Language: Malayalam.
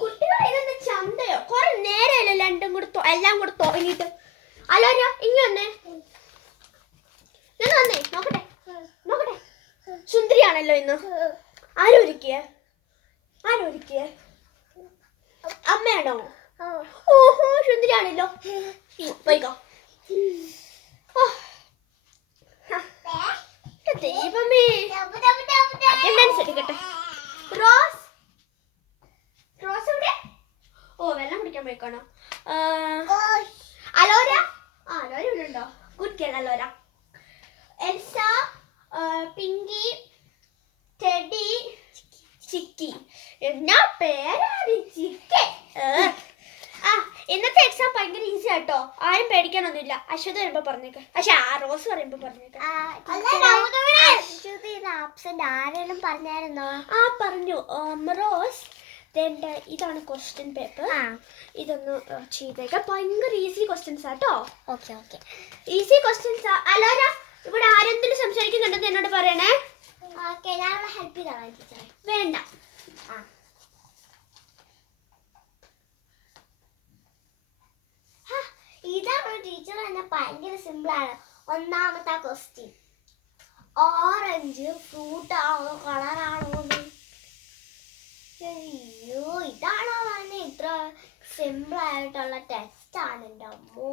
കുട്ടികൾ ഇതൊന്ന് ചന്തയോ കുറെ നേരമല്ലോ രണ്ടും കൂടെ എല്ലാം കൂടെ തോന്നിട്ട്. അലോര ഇങ്ങ വന്നേ, ഞാൻ വന്നേ നോക്കട്ടെ നോക്കട്ടെ. സുന്ദരിയാണല്ലോ ഇന്ന്. ആരൊരുക്കിയ അമ്മയാണോ? ഓഹോ സുന്ദരിയാണല്ലോ. വൈകോ ദൈവമേ അറ്റൻഡൻസ് എടുക്കട്ടെ. റോസ് റോസ് എവിടെ? ഓ വെള്ളം കുടിക്കാൻ പോയിക്കാണോ? അലോര അലോര ഇവിടെ ഉണ്ടോ? Good girl Alora. Elsa, Pinky, Teddy, Chicky. എന്നാ പേരാണ് ചിക്കി. ഇന്നത്തെ എക്സാം ഭയങ്കര ഈസി ആട്ടോ, ആരും പേടിക്കാനൊന്നുമില്ല. അശ്വതി വരുമ്പോ പറഞ്ഞേക്കെ. പക്ഷെ ആ റോസ് പറയുമ്പോ പറഞ്ഞേക്കെ. ആരെങ്കിലും പറഞ്ഞായിരുന്നോ? പറഞ്ഞു. റോസ് ഇതാണ് ക്വസ്റ്റ്യൻ പേപ്പർ, ഇതൊന്ന് ചെയ്തേക്കാം. ഭയങ്കര ഈസി ക്വസ്റ്റ്യൻസ് ആട്ടോ. Okay okay, easy questions. Alora ഇവിടെ ആരെന്തെങ്കിലും സംസാരിക്കുന്നുണ്ടെന്ന് എന്നോട് പറയണേ. ഹെൽപ്പ് ചെയ്തോളാം ടീച്ചറെ. വേണ്ട. ഇതാണ് ടീച്ചർ തന്നെ, ഭയങ്കര സിമ്പിൾ ആണ്. ഒന്നാമത്തെ ക്വസ്റ്റ്യൻ, ഓറഞ്ച് ഫ്രൂട്ട് ആണോ കളറാണോ? അയ്യോ ഇതാണോ തന്നെ ഇത്ര സിമ്പിൾ ആയിട്ടുള്ള ടെസ്റ്റ് ആണ് എൻ്റെ അമ്മോ.